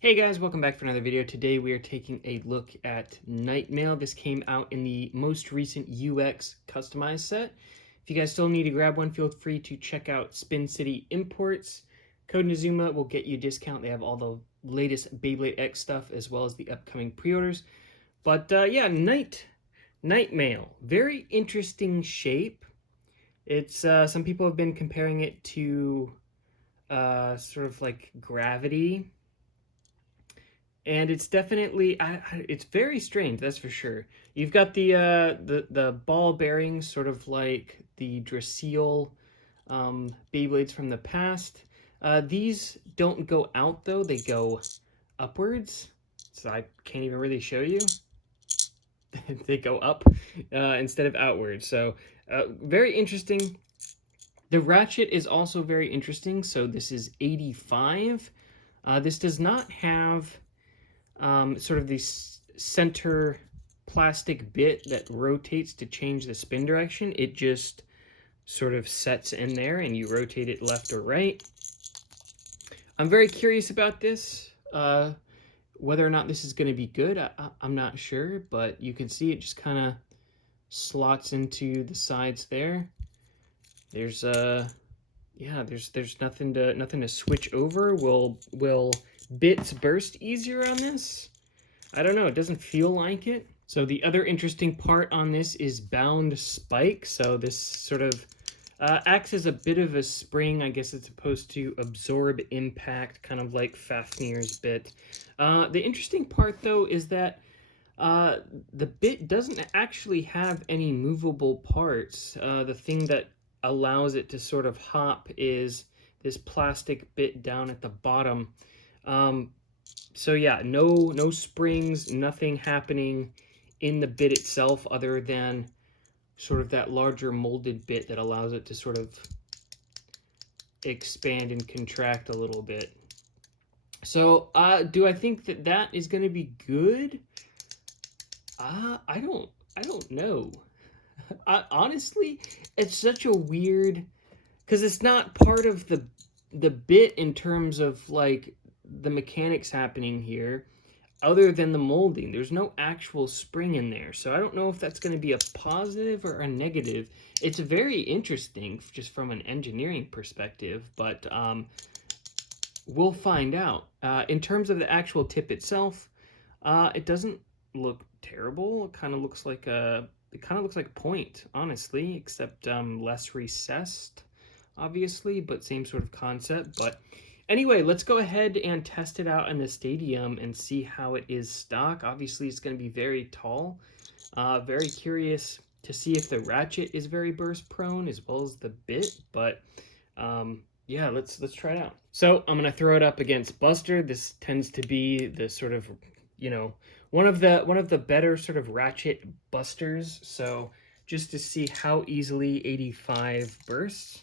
Hey guys, welcome back for another video. Today we are taking a look at Night Mail. This came out in the most recent UX customized set. If you guys still need to grab one, feel free to check out Spin City Imports. Code Nazuma will get you a discount. They have all the latest Beyblade X stuff as well as the upcoming pre-orders. But yeah, Night Mail. Very interesting shape. It's some people have been comparing it to sort of like Gravity. And it's definitely it's very strange, that's for sure. You've got the ball bearings, sort of like the Drasil Beyblades from the past. These don't go out though; they go upwards. So I can't even really show you. They go up instead of outwards. So very interesting. The ratchet is also very interesting. So this is 85. This does not have sort of the center plastic bit that rotates to change the spin direction. It just sort of sets in there and you rotate it left or right. I'm very curious about this. Whether or not this is going to be good, I'm not sure, but you can see it just kind of slots into the sides there. There's yeah, there's nothing to switch over. Will bits burst easier on this? I don't know, it doesn't feel like it. So the other interesting part on this is bound spike. So this sort of acts as a bit of a spring. I guess it's supposed to absorb impact, kind of like Fafnir's bit. The interesting part though is that the bit doesn't actually have any movable parts. The thing that allows it to sort of hop is this plastic bit down at the bottom. So yeah, no springs, nothing happening in the bit itself other than sort of that larger molded bit that allows it to sort of expand and contract a little bit. So do I think that that is going to be good? I don't know. Honestly, it's such a weird, because it's not part of the bit in terms of like the mechanics happening here, other than the molding. There's no actual spring in there, so I don't know if that's going to be a positive or a negative. It's very interesting just from an engineering perspective, but we'll find out. In terms of the actual tip itself, it doesn't look terrible. It kind of looks like point, honestly, except less recessed, obviously, but same sort of concept. But anyway, let's go ahead and test it out in the stadium and see how it is stock. Obviously, it's going to be very tall. Very curious to see if the ratchet is very burst prone as well as the bit, but yeah, let's try it out. So I'm gonna throw it up against Buster. This tends to be the sort of, you know, one of the better sort of ratchet busters. So just to see how easily 85 bursts.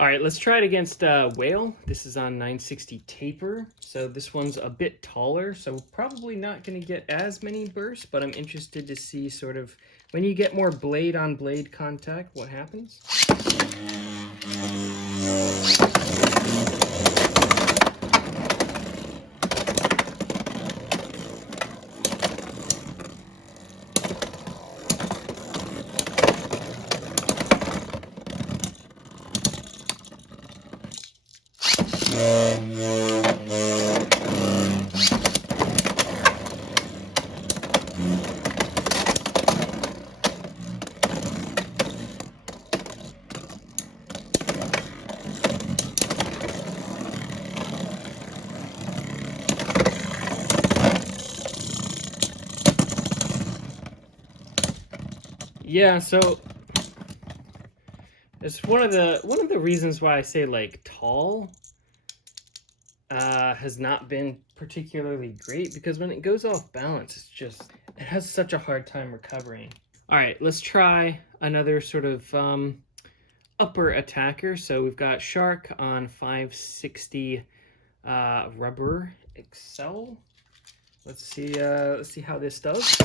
All right, let's try it against Whale. This is on 960 taper, so this one's a bit taller, so probably not going to get as many bursts, but I'm interested to see sort of when you get more blade-on-blade contact, what happens. Yeah, so it's one of the reasons why I say like tall has not been particularly great, because when it goes off balance, it has such a hard time recovering. All right, let's try another sort of upper attacker. So we've got Shark on 560 Rubber Excel. Let's see how this does.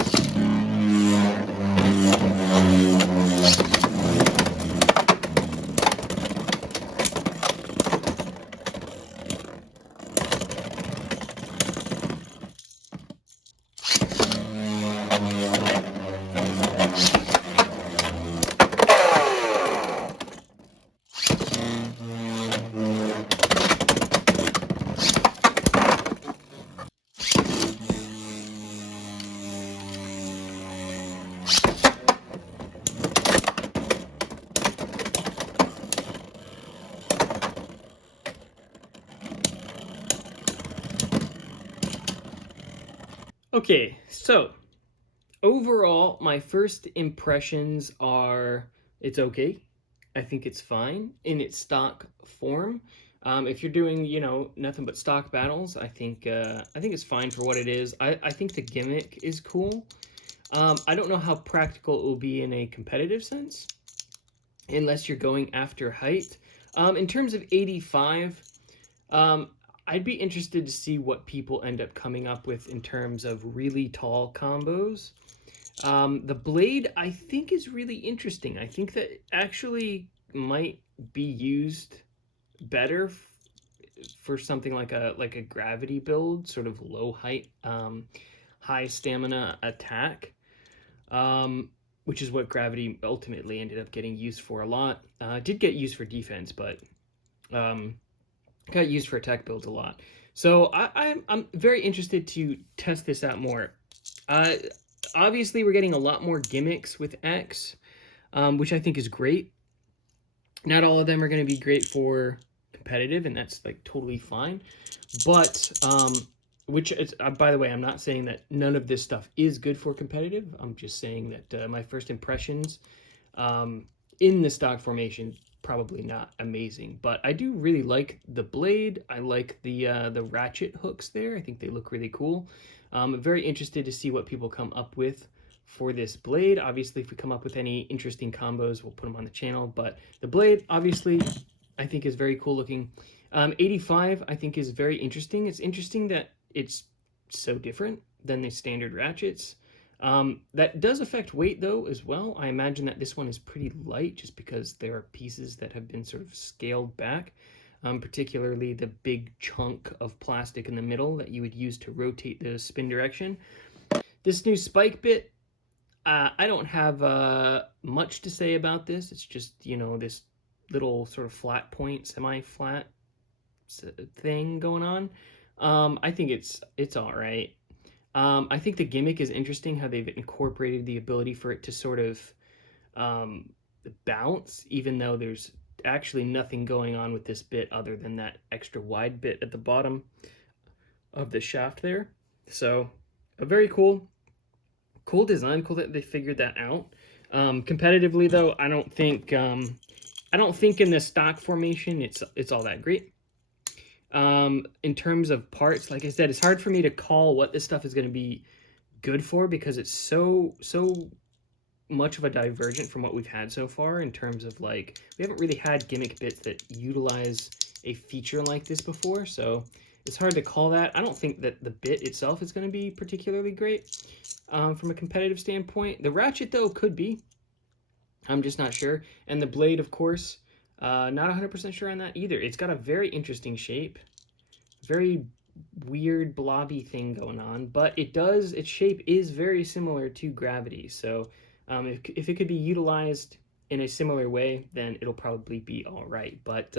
Okay, so overall, my first impressions are it's okay. I think it's fine in its stock form. If you're doing, nothing but stock battles, I think it's fine for what it is. I think the gimmick is cool. I don't know how practical it will be in a competitive sense, unless you're going after height. In terms of 85, um, I'd be interested to see what people end up coming up with in terms of really tall combos. The blade, I think, is really interesting. I think that actually might be used better for something like a gravity build, sort of low height, high stamina attack, which is what gravity ultimately ended up getting used for a lot. Did get used for defense, but um, got used for attack builds a lot. So I'm very interested to test this out more. Uh, Obviously, we're getting a lot more gimmicks with X, which I think is great. Not all of them are going to be great for competitive, and that's like totally fine. But which is, by the way, I'm not saying that none of this stuff is good for competitive. I'm just saying that my first impressions in the stock formation probably not amazing, but I do really like the blade. I like the ratchet hooks there. I think they look really cool. I'm very interested to see what people come up with for this blade. Obviously, if we come up with any interesting combos, we'll put them on the channel. But the blade, obviously, I think is very cool looking. 85, I think, is very interesting. It's interesting that it's so different than the standard ratchets. That does affect weight, though, as well. I imagine that this one is pretty light just because there are pieces that have been sort of scaled back, particularly the big chunk of plastic in the middle that you would use to rotate the spin direction. This new spike bit, I don't have much to say about this. It's just, this little sort of flat point, semi-flat thing going on. I think it's all right. I think the gimmick is interesting, how they've incorporated the ability for it to sort of um, bounce, even though there's actually nothing going on with this bit other than that extra wide bit at the bottom of the shaft there. So a very cool design. Cool that they figured that out. Competitively, though, I don't think in the stock formation it's all that great. In terms of parts, like I said, it's hard for me to call what this stuff is going to be good for, because it's so much of a divergent from what we've had so far, in terms of, like, we haven't really had gimmick bits that utilize a feature like this before, so it's hard to call that. I don't think that the bit itself is going to be particularly great from a competitive standpoint. The ratchet, though, could be. I'm just not sure. And the blade, of course, not 100% sure on that either. It's got a very interesting shape. Very weird blobby thing going on, but its shape is very similar to gravity. So if it could be utilized in a similar way, then it'll probably be all right. But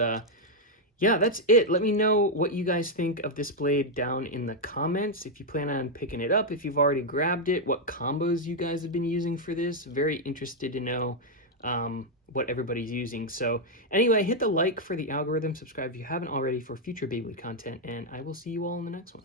yeah, that's it. Let me know what you guys think of this blade down in the comments. If you plan on picking it up, if you've already grabbed it, what combos you guys have been using for this. Very interested to know what everybody's using. So anyway, hit the like for the algorithm, subscribe if you haven't already for future Beyblade content, and I will see you all in the next one.